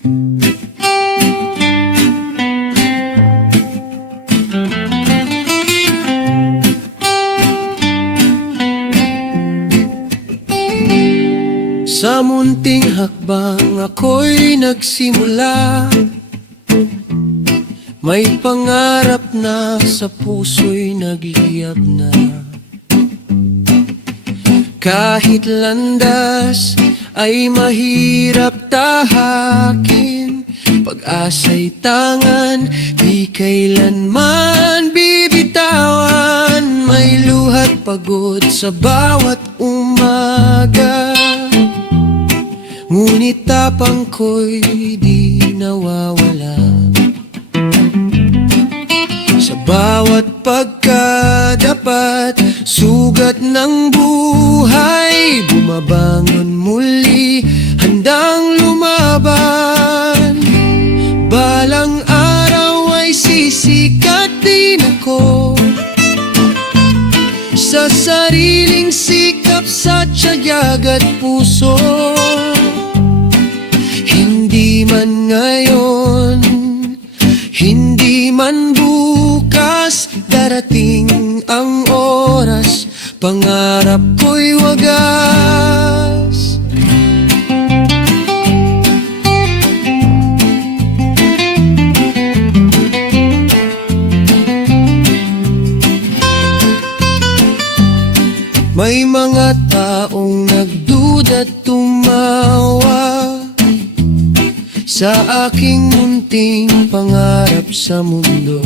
Sa munting hakbang ako'y nagsimula, may pangarap na sa puso'y nagliyab na. Kahit landas ay mahirap tahakin, pag-asa'y tangan, di kailanman bibitawan. May luha't pagod sa bawat umaga, ngunit tapang ko'y di nawawala. Sa bawat pagkadapat, sugat ng buhay, bumabangon muli, handang lumaban. Balang araw ay sisikat din ako, sa sariling sikap, sa tiyag at puso. Hindi man ngayon, hindi man bukas, darating ang oras, pangarap ko'y wagas. May mga taong nagduda't tumawa sa aking munting pangarap sa mundo.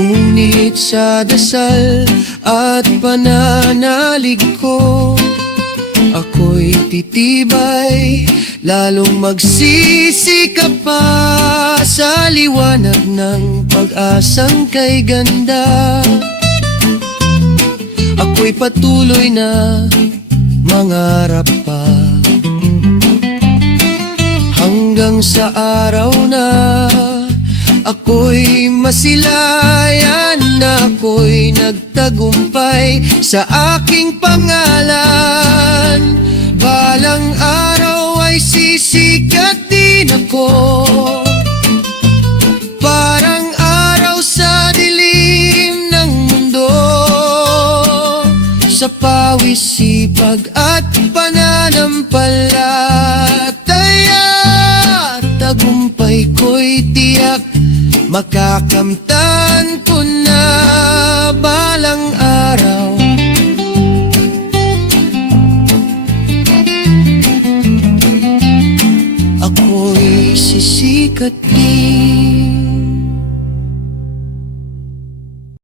Ngunit sa dasal at pananalig ko, ako'y titibay, lalong magsisikap pa sa liwanag ng pag-asang kay ganda. Ako'y patuloy na mangarap pa, hanggang sa araw na ako'y masilayan, na ako'y nagtagumpay sa aking pangalan. Balang araw ay sisikat din ako, parang araw sa dilim ng mundo. Sa pawis, sipag at pananampalataya, tagumpay ko'y tiyak, makakamtan ko na balang araw. Ako'y sisikat din.